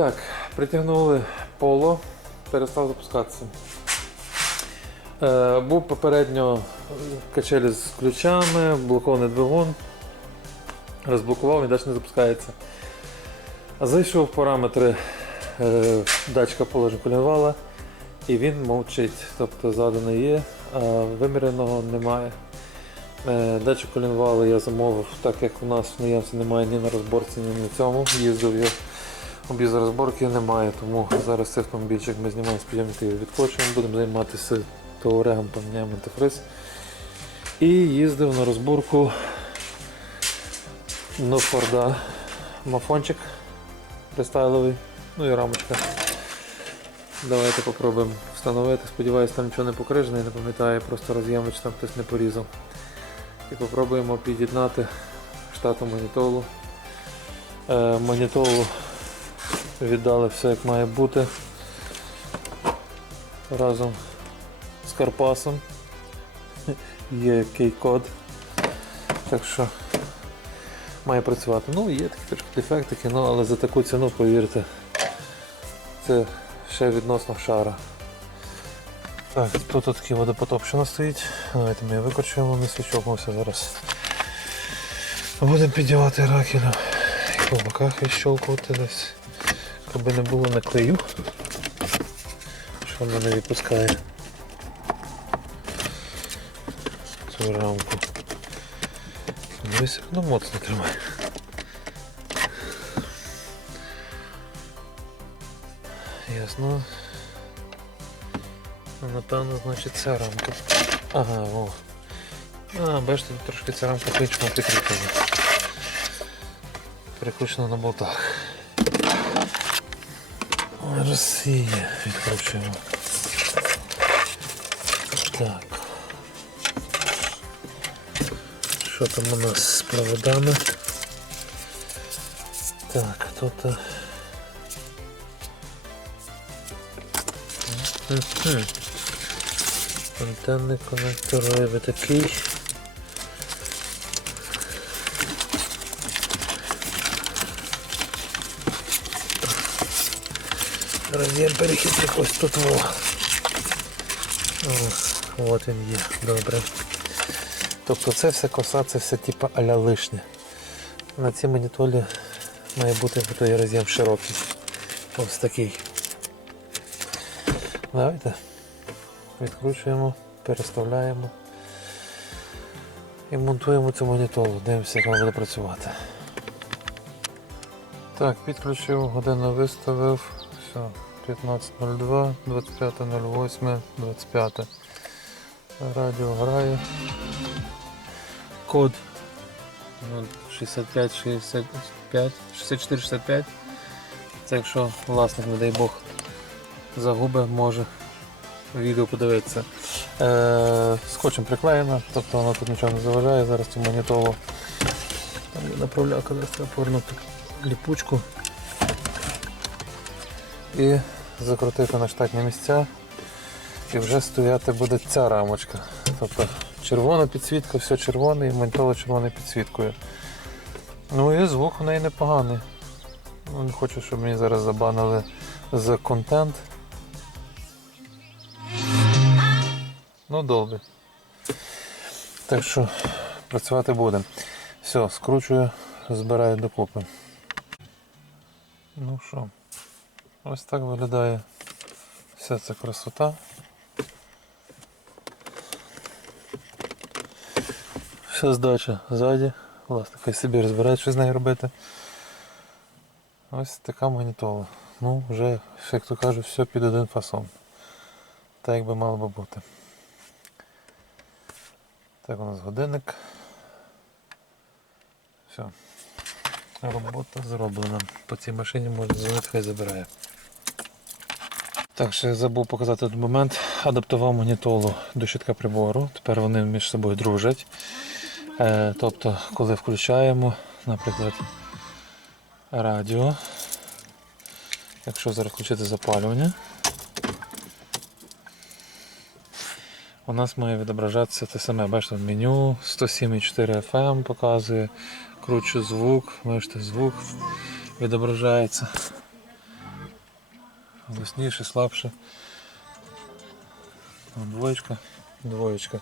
Так, притягнули поло, перестав запускатися. Е, був попередньо качелі з ключами, блокований двигун. Розблокував і далі не запускається. Зайшов параметри е, датчика положення колінвала і він мовчить. Тобто заданий є, а виміреного немає. Е, Датчик колінвала я замовив, так як у нас в наявці немає ні на розборці, ні на цьому. Їздив я об'їзд розборки немає, тому зараз цей автомобільчик ми знімаємо з підйомника і відкочуємо, будемо займатися теорегом, поміняємо антифриз. І їздив на розборку до Форда мафончик рестайловий, ну і рамочка. Давайте попробуємо встановити. Сподіваюсь, там нічого не покрижене, не пам'ятаю, просто роз'ємич там хтось не порізав. І попробуємо під'єднати штату монітолу. Е, монітолу віддали все як має бути разом з Карпасом. Є кей-код. Так що має працювати. Ну, є такі трошки дефектики, ну, але за таку ціну, повірте, це ще відносно шара. Так, тут такий водопотопщина стоїть. Давайте ми свічок, ми все зараз будемо піддівати ракелю і по боках відщолкувати десь. Аби не було наклею, що вона не відпускає цю рамку. Ну моцно тримай. Ясно. Ну, Напевно, значить ця рамка. Ага, о. А, бачите, трошки ця рамка по-іншому прикріплена. Прикручена на болтах. Росія відкручуємо. Так. Що там у нас з проводами? Так, тут. е. Антенний коннектор риби такий. Роз'єм перехідник ось тут. О, от він є, добре. Тобто це все коса, це все типу аля лишнє. На цій монітолі має бути той роз'єм широкий. Ось такий. Давайте відкручуємо, переставляємо і монтуємо цю монітолу. Дивимося, як вона буде працювати. Так, підключив, годину виставив. Все, 15.02, 25.08, 25. Радіо грає. Код ну, 65 65 64 65. Це якщо власник, не дай Бог, загуби, може відео подивитися. Е, скотчем приклеєно, тобто воно тут нічого не заважає, зараз цю є направляка, треба повернути ліпучку і закрутити на штатні місця. І вже стояти буде ця рамочка. Тобто червона підсвітка, все червоне і монітола червоною підсвіткою. Ну і звук у неї непоганий. Ну, Не хочу, щоб мені зараз забанили за контент. Ну, добре. Так що працювати будемо. Все, скручую, збираю докупи. Ну що, ось так виглядає вся ця красота. Вся здача ззаді. Власне, хай собі розбирає, що з нею робити. Ось така монітола. Ну, вже, як то кажуть, все під один фасон. Так як би мало би бути. Так у нас годинник. Все. Робота зроблена. По цій машині можна дзвонити, хай забирає. Так, ще забув показати один момент. Адаптував монітолу до щитка прибору. Тепер вони між собою дружать. Е, тобто, коли включаємо, наприклад, радіо. Якщо зараз включити запалювання, у нас має відображатися те саме. Бачите, меню 107,4 FM показує, кручу звук, бачите, звук відображається. Голосніше, слабше. Двоєчка, двоєчка.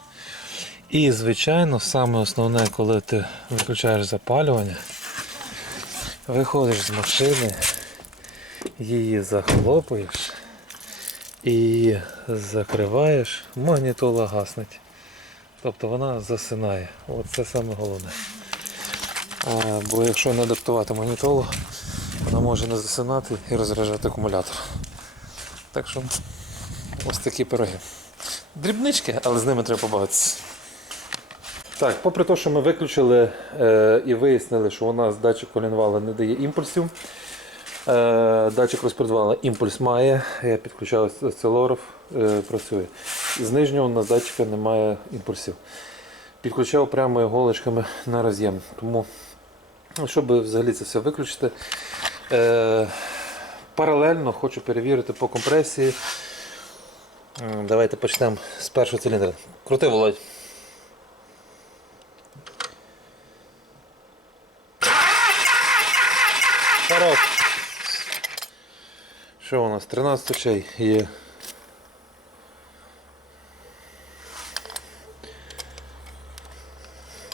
І, звичайно, саме основне, коли ти виключаєш запалювання, виходиш з машини, її захлопуєш і закриваєш, магнітола гаснеть. Тобто вона засинає. От це саме головне. А, бо якщо не адаптувати магнітолу, вона може не засинати і розряджати акумулятор. Так що ось такі пироги. Дрібнички, але з ними треба побавитися. Так, попри те, що ми виключили е, і вияснили, що у нас датчик колінвала не дає імпульсів. Е, датчик розподвала імпульс має. Я підключав осцилограф, е, працює. З нижнього у нас датчика немає імпульсів. Підключав прямо іголочками на роз'єм. Тому, ну, щоб взагалі це все виключити, е, паралельно хочу перевірити по компресії. Давайте почнемо з першого циліндра. Крути, Володь. Хорош. Що у нас? 13 очей є.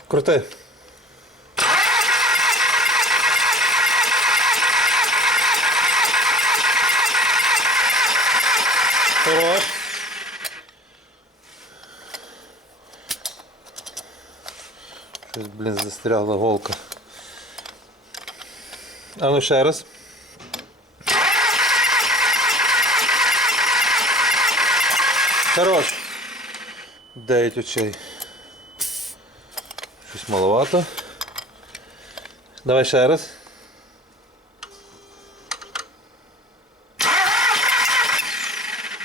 Крути. Хорош. Щось, блін, застрягла голка. А ну ще раз. Хорош. 9 очей. Щось маловато. Давай ще раз.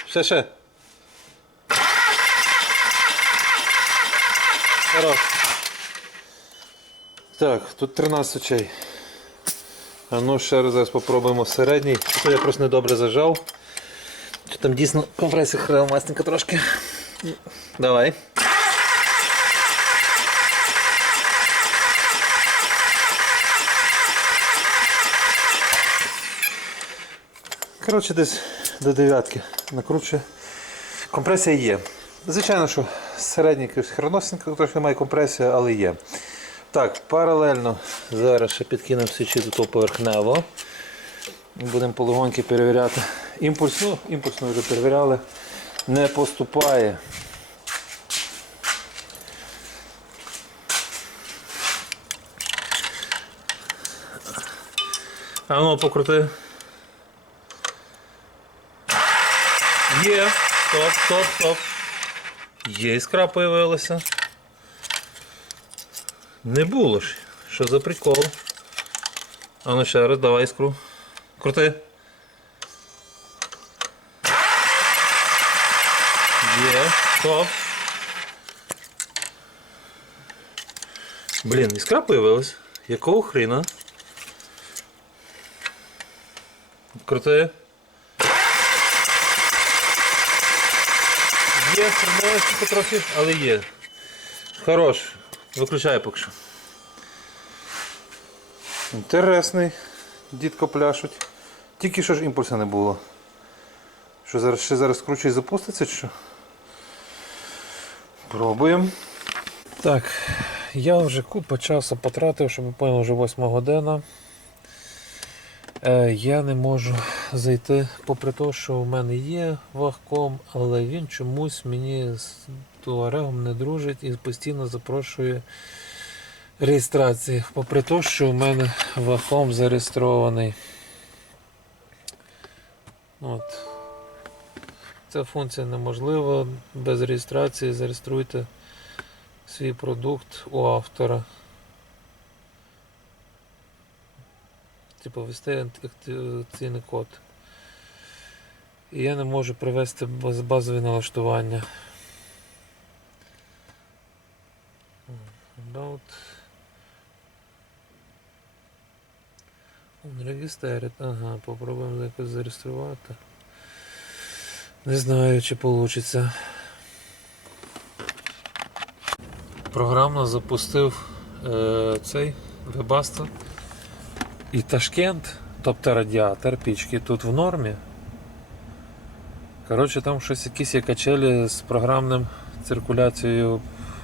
Ще ще. Хорош. Так, тут 13 очей. А ну ще раз зараз попробуємо середній. Це я просто недобре зажав. Чи там дійсно компресія хрелмастенька трошки. Давай. Коротше, десь до дев'ятки накручує. Компресія є. Звичайно, що середній хроносенька трохи немає компресії, але є. Так, паралельно зараз ще підкинемо свічі до того поверхнево. Будемо полегоньки перевіряти. Імпульс, ну, імпульс ми вже перевіряли. Не поступає. А ну покрути. Є. Стоп, стоп, стоп. Є іскра появилася. Не було ж. Що за прикол? А ну ще раз, давай іскру. Крути. Є, стоп. Блін, іскра появилась. Якого хрена? Крути. Є, хреновочка трохи, але є. Хорош. Виключай поки що. Інтересний. Дітко пляшуть. Тільки що ж імпульсу не було. Що зараз ще зараз скручу і запуститься чи що? Пробуємо. Так, я вже купу часу потратив, щоб ви поняли, вже 8 година. Е, я не можу зайти, попри те, що в мене є вагком, але він чомусь мені туарегом не дружить і постійно запрошує реєстрації. Попри те, що в мене вагком зареєстрований. От. Ця функція неможлива. Без реєстрації зареєструйте свій продукт у автора. Типу ввести активаційний код. І я не можу привести базові налаштування. Registered. Ага, попробуємо якось зареєструвати. Не знаю, чи вийде. Програмно запустив е, цей Webasto. І Ташкент, тобто радіатор пічки тут в нормі. Коротше, там щось якісь є качелі з програмним циркуляцією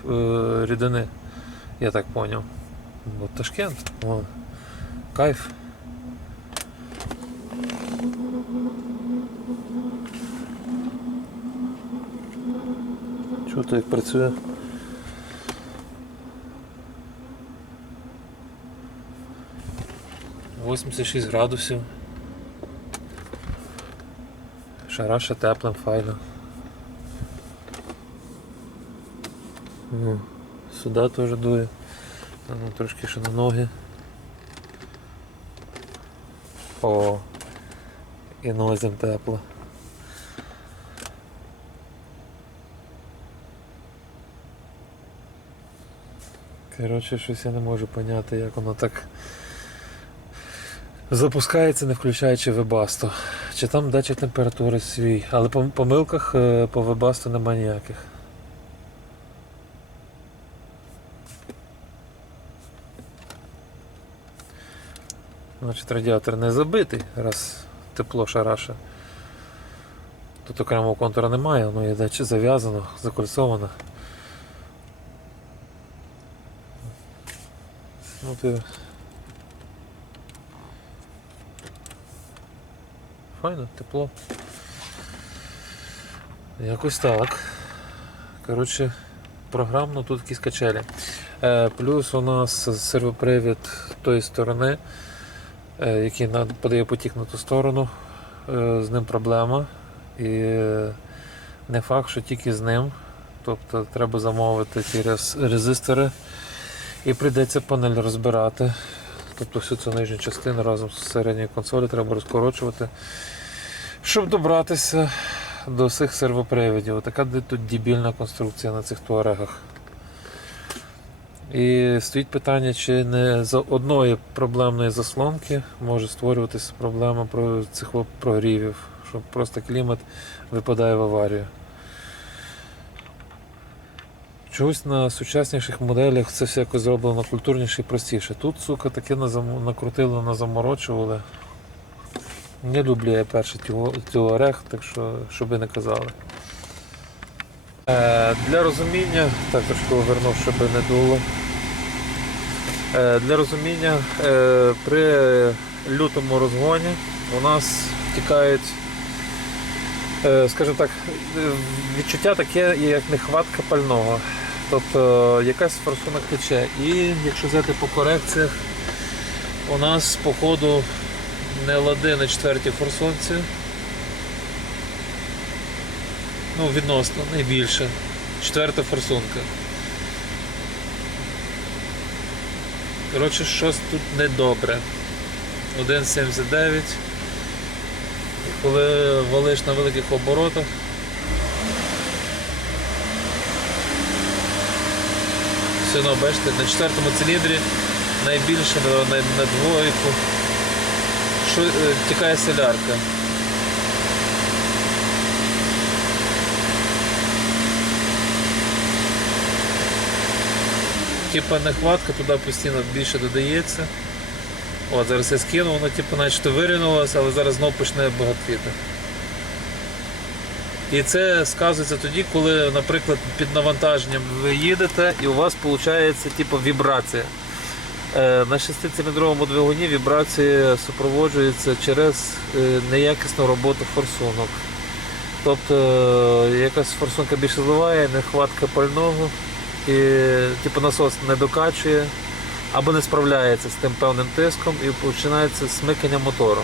е, рідини. Я так поняв. От Ташкент. О, кайф. Чого як працює? Восемьдесят шість градусів. Шара ще теплим, файно. Ну, сюди теж дує. Ну, трошки ще на ноги. О, і нозям тепло. Коротше, щось я не можу поняти, як воно так запускається, не включаючи вебасту. Чи там датчик температури свій, але по помилках е, по вебасту немає ніяких. Значить радіатор не забитий, раз тепло шараше. Тут окремого контура немає, воно є зав'язано, закольцовано. Ну, ти... Файно, тепло. Якось так. Коротше, програмно тут якісь качелі. Е, плюс у нас сервопривід тої сторони, який на- подає потік на ту сторону. Е, з ним проблема. І е, не факт, що тільки з ним. Тобто треба замовити ті резистори і прийдеться панель розбирати. Тобто всю цю нижню частину разом з середньою консолі треба розкорочувати, щоб добратися до всіх сервопривідів. Така тут дебільна конструкція на цих туарегах. І стоїть питання, чи не за одної проблемної заслонки може створюватися проблема про цих прогрівів, що просто клімат випадає в аварію. Чогось на сучасніших моделях це все якось зроблено культурніше і простіше. Тут, сука, таке накрутили, назаморочували. Не люблю я перший теорех, так що, щоб ви не казали. Е, для розуміння, так трошки повернув, щоб не дуло. Е, для розуміння, е, при лютому розгоні у нас тікають, скажімо так, відчуття таке, як нехватка пального. Тобто якась форсунок тече. І якщо взяти по корекціях, у нас по ходу не лади на четвертій форсунці. Ну, відносно, найбільше. Четверта форсунка. Коротше, щось тут недобре. 1,79. Коли валиш на великих оборотах, все одно, бачите, на четвертому циліндрі найбільше на, на, на двойку. Що, е, тікає солярка. Типа нехватка, туди постійно більше додається. От, зараз я скину, воно типу начебто вирівнялося, але зараз знову почне багатіти. І це сказується тоді, коли, наприклад, під навантаженням ви їдете і у вас виходить типу, вібрація. Е, На шестициліндровому двигуні вібрація супроводжується через е, неякісну роботу форсунок. Тобто е, якась форсунка більше зливає, нехватка пального, і типу, насос не докачує або не справляється з тим певним тиском і починається смикання мотором.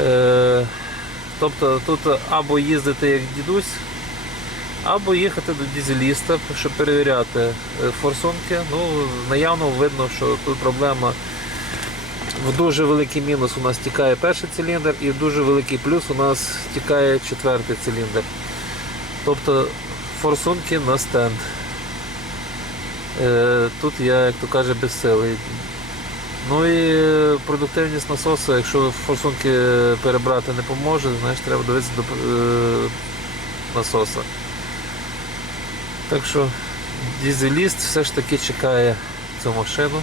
Е, тобто тут або їздити як дідусь, або їхати до дізеліста, щоб перевіряти е, форсунки. Ну, наявно видно, що тут проблема в дуже великий мінус у нас тікає перший циліндр і в дуже великий плюс у нас тікає четвертий циліндр. Тобто форсунки на стенд. Е, Тут я, як то каже, безсилий. Ну і е, продуктивність насосу, якщо форсунки перебрати не поможе, значить треба дивитися до е, насоса. Так що дізеліст все ж таки чекає цю машину.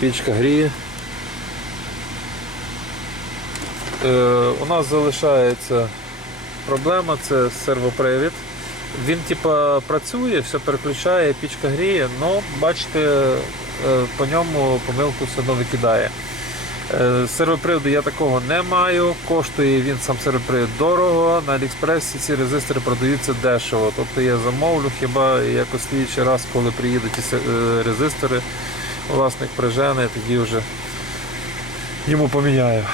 Пічка гріє. Е, у нас залишається проблема це сервопривід. Він типа працює, все переключає, пічка гріє, але бачите, е, по ньому помилку все одно викидає. Е, Сервоприводу я такого не маю. Коштує він сам сервопривід дорого. На Аліекспресі ці резистори продаються дешево. Тобто я замовлю хіба якось слідчий раз, коли приїдуть ці е, резистори, власник прижене, тоді вже йому поміняю.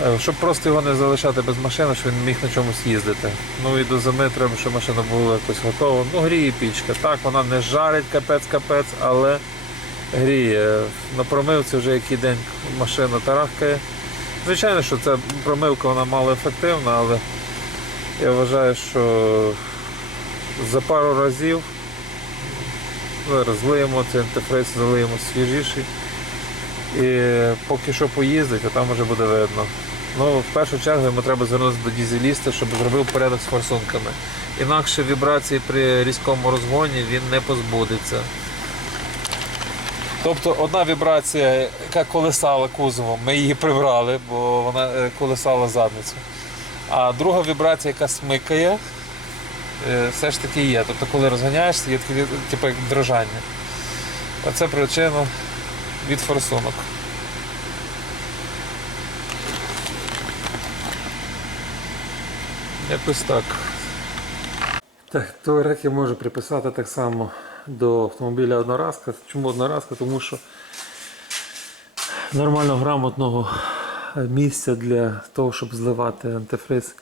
Е, Щоб просто його не залишати без машини, щоб він міг на чомусь їздити. Ну і до зими треба, щоб машина була якось готова. Ну, гріє пічка. Так, вона не жарить капець-капець, але гріє. На промивці вже який день машина тарахкає. Звичайно, що ця промивка вона мало ефективна, але я вважаю, що за пару разів зараз злиємо цей антифриз, залиємо свіжіший. І поки що поїздить, а там вже буде видно. Ну, в першу чергу йому треба звернутися до дізеліста, щоб зробив порядок з форсунками. Інакше вібрації при різкому розгоні він не позбудеться. Тобто одна вібрація, яка колесала кузовом, ми її прибрали, бо вона е, колесала задницю. А друга вібрація, яка смикає, е, все ж таки є. Тобто, коли розганяєшся, є таке, типу, як дрожання. А це причина від форсунок. Якось так. Так, той рек я можу приписати так само до автомобіля одноразка. Чому одноразка? Тому що нормально грамотного місця для того, щоб зливати антифриз.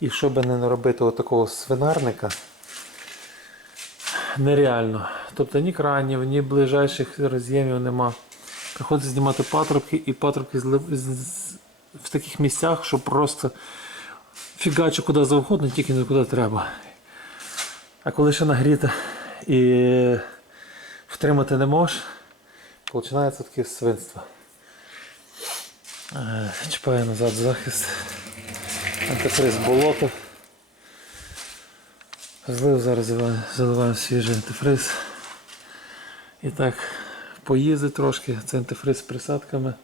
І щоб не робити отакого свинарника, нереально. Тобто ні кранів, ні ближайших роз'ємів нема. Приходиться знімати патрубки і патрубки в таких місцях, що просто фігачу куди завгодно, тільки не куди треба. А коли ще нагріти і втримати не можеш, починається таке свинство. Е, Чіпаю назад захист. Антифриз болото. Злив, зараз заливаємо- свіжий антифриз. І так, поїздить трошки. Це антифриз з присадками.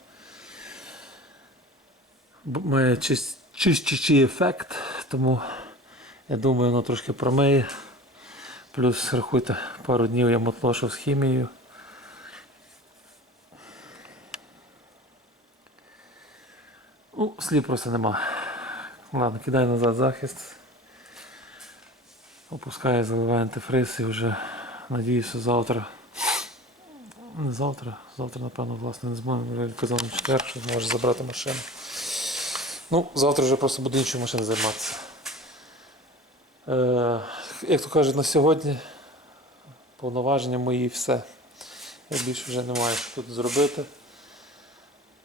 Має чис- чистячий ефект, тому я думаю, воно трошки промиє. Плюс рахуйте, пару днів я мотлошив з хімією. Ну, слів просто нема. Ладно, кидай назад захист. Опускаю, заливаю антифриз і вже надіюся завтра. Не завтра, завтра, напевно, власне, не зможу. Казав на четвер, що зможе забрати машину. Ну, завтра вже просто буду іншою машиною займатися. Е, як то кажуть, на сьогодні повноваження мої і все. Я більше вже не маю що тут зробити.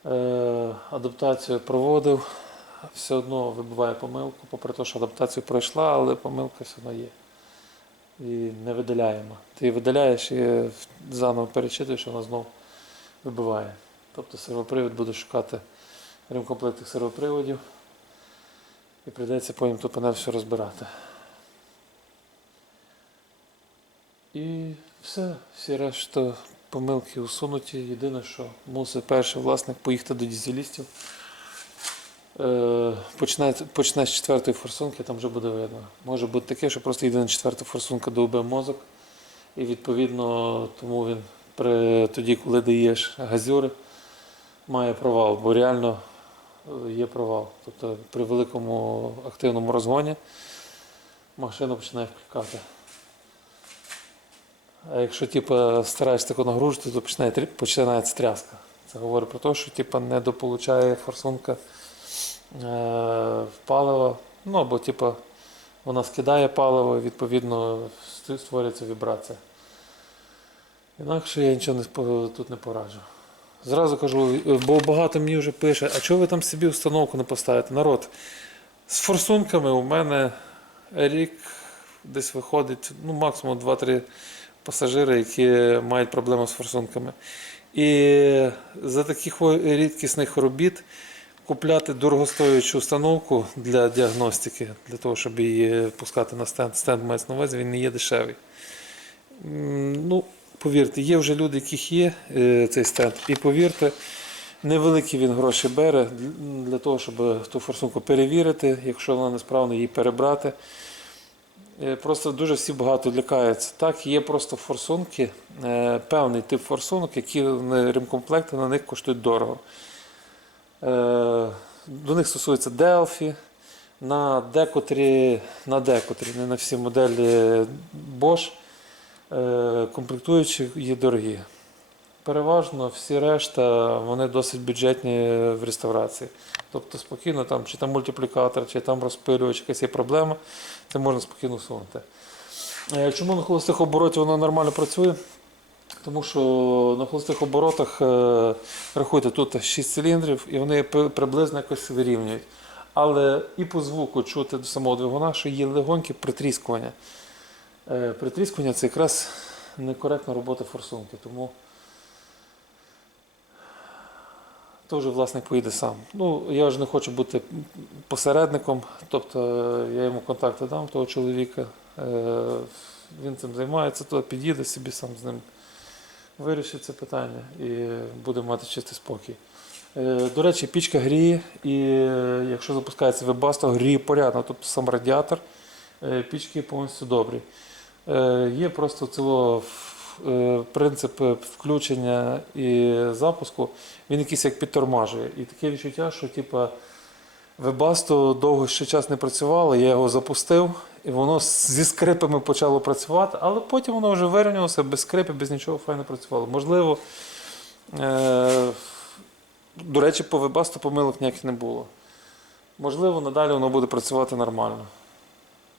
Е, адаптацію проводив, все одно вибиває помилку, попри те, що адаптацію пройшла, але помилка все одно є. І не видаляємо. Ти видаляєш і заново перечитуєш, вона знову вибиває. Тобто сервопривід буде шукати ремкомплект сервоприводів і прийдеться потім ту панель все розбирати. І все, всі решта помилки усунуті. Єдине, що мусить перший власник поїхати до дізелістів. Почне, почне з четвертої форсунки, там вже буде видно. Може бути таке, що просто єдина четверта форсунка довбе мозок. І відповідно тому він при, тоді, коли даєш газюри, має провал, бо реально е, є провал. Тобто при великому активному розгоні машина починає вкликати. А якщо типу, стараєшся тако нагружити, то починає, починається тряска. Це говорить про те, що типу, не дополучає форсунка палива. Ну або типу, вона скидає паливо, відповідно створюється вібрація. Інакше я нічого не, тут не пораджу. Зразу кажу, бо багато мені вже пише, а чого ви там собі установку не поставите? Народ, з форсунками у мене рік десь виходить, ну, максимум 2-3 пасажири, які мають проблеми з форсунками. І за таких рідкісних робіт купляти дорогостоючу установку для діагностики, для того, щоб її пускати на стенд. Стенд мається на увазі, він не є дешевий. Ну, повірте, є вже люди, яких є е, цей стенд. І повірте, Невеликі він гроші бере для- для того, щоб ту форсунку перевірити, якщо вона несправна, її перебрати. Е, Просто дуже всі багато лякаються. Так, є просто форсунки, е, певний тип форсунок, які ремкомплекти на них коштують дорого. Е, До них стосується Delphi, на декотрі, на декотрі, не на всі моделі Bosch, е, комплектуючі є дорогі. Переважно всі решта вони досить бюджетні в реставрації. Тобто спокійно там, чи там мультиплікатор, чи там розпилювач, якась є проблема, це можна спокійно усунути. Е, Чому на холостих оборотах воно нормально працює? Тому що на холостих оборотах е, рахуйте, тут 6 циліндрів, і вони приблизно якось вирівнюють. Але і по звуку чути до самого двигуна, що є легоньке притріскування. Е, Притріскування це якраз некоректна робота форсунки. Тому то вже власник поїде сам. Ну, я ж не хочу бути посередником, тобто е, я йому контакти дам того чоловіка. Він цим займається, то під'їде собі сам з ним вирішить це питання і буде мати чистий спокій. Е, До речі, пічка гріє, і е, якщо запускається вебасто, гріє порядно, тобто сам радіатор е, пічки повністю добрий. Е, Є просто ціло принцип включення і запуску, він якийсь як підтормажує. І таке відчуття, що типа, Вебасто довго ще час не працювало, я його запустив, і воно зі скрипами почало працювати, але потім воно вже вирівнялося без скрипів, без нічого файно працювало. Можливо, е- до речі, по Вебасту помилок ніяких не було. Можливо, надалі воно буде працювати нормально.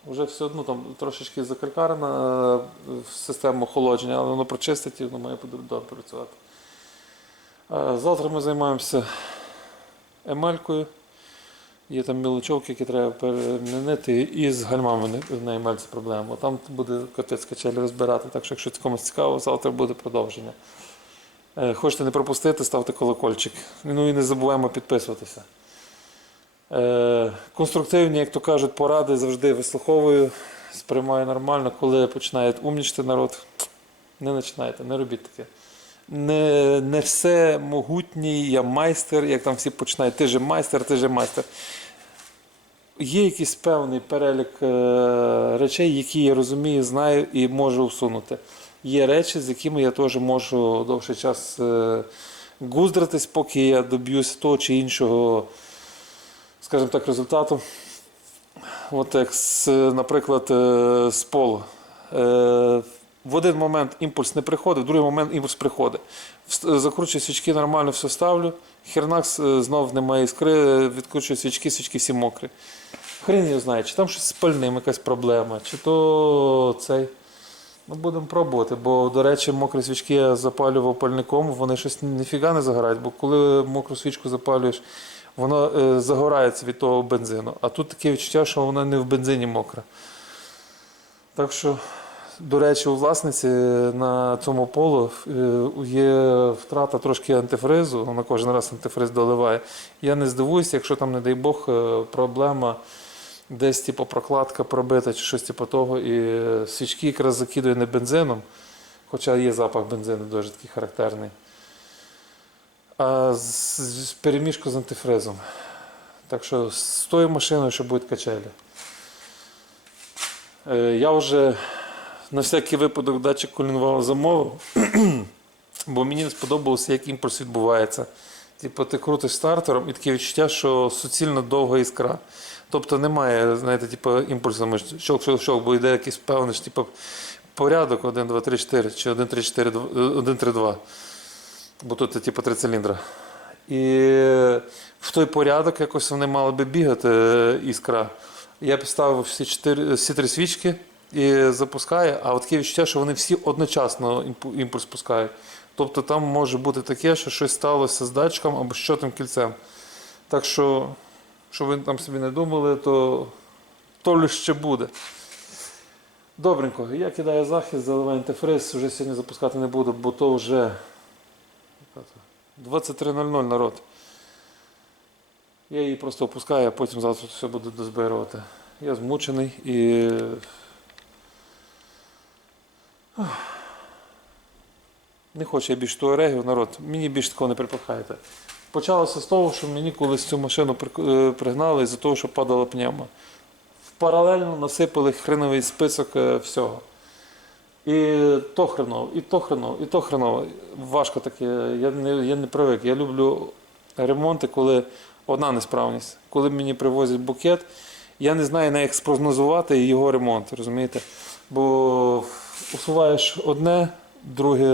Вже все одно там трошечки закаркарена е, система охолодження, але воно прочистить і воно має добре працювати. Е, Завтра ми займаємося емелькою. Є там мілочовки, які треба перемінити, і з гальмами емель проблема. Там буде капець качелі розбирати, так що якщо комусь цікаво, завтра буде продовження. Е, Хочете не пропустити, ставте колокольчик. Ну і не забуваємо підписуватися. Е, Конструктивні, як то кажуть, поради завжди вислуховую, сприймаю нормально, коли починають умнічити народ. Не починайте, не робіть таке. Не, не все могутній, я майстер, як там всі починають, ти же майстер, ти же майстер. Є якийсь певний перелік е, речей, які я розумію, знаю і можу усунути. Є речі, з якими я теж можу довший час е, гуздратись, поки я доб'юсь того чи іншого, скажімо так, результату. От як, наприклад, е, з полу. Е, в один момент імпульс не приходить, в другий момент імпульс приходить. Закручую свічки, нормально все ставлю. Хернакс е, знов немає іскри, відкручую свічки, свічки всі мокрі. Хрен його знає, чи там щось з пальним якась проблема, чи то цей. Ну, будемо пробувати, бо, до речі, мокрі свічки я запалював пальником, вони щось ніфіга не загорають, бо коли мокру свічку запалюєш, воно е, загорається від того бензину. А тут таке відчуття, що вона не в бензині мокра. Так що, до речі, у власниці на цьому полу е, є втрата трошки антифризу, вона кожен раз антифриз доливає. Я не здивуюся, якщо там, не дай Бог, е, проблема десь типу, прокладка пробита чи щось типу того, і е, свічки якраз закидує не бензином, хоча є запах бензину дуже такий характерний. А з, перемішку з антифризом. Так що з тою машиною, що будуть качелі. Е, Я вже на всякий випадок датчик колінвалу замовив, бо мені не сподобалося, як імпульс відбувається. Типу, ти крутиш стартером і таке відчуття, що суцільно довга іскра. Тобто немає, знаєте, типу, імпульсами щок, щок, щок, бо йде якийсь певний типу, порядок 1, 2, 3, 4 чи 1, 3, 4, 1, 3, 2. Бо тут типу три циліндра. І в той порядок якось вони мали би бігати е, іскра. Я підставив всі, чотири, всі три свічки і запускаю, а от таке відчуття, що вони всі одночасно імпульс пускають. Тобто там може бути таке, що щось сталося з датчиком або з щотним кільцем. Так що, щоб ви там собі не думали, то то ще буде. Добренько, я кидаю захист, заливаю антифриз, вже сьогодні запускати не буду, бо то вже 23.00 народ. Я її просто опускаю, а потім завтра все буду дозбирувати. Я змучений і. Не хочу я більше того регів, народ. Мені більше такого не припахаєте. Почалося з того, що мені колись цю машину е, пригнали із-за того, що падала пневма. Паралельно насипали хреновий список е, всього. І то хреново, і то хреново, і то хреново. Важко таке. Я не, я не привик. Я люблю ремонти, коли одна несправність. Коли мені привозять букет, я не знаю навіть як спрогнозувати його ремонт, розумієте? Бо усуваєш одне, друге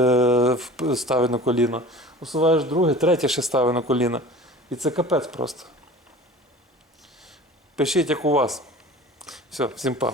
вп- на коліно, усуваєш друге, третє ще ставить на коліно. І це капець просто. Пишіть, як у вас. Все, всім па.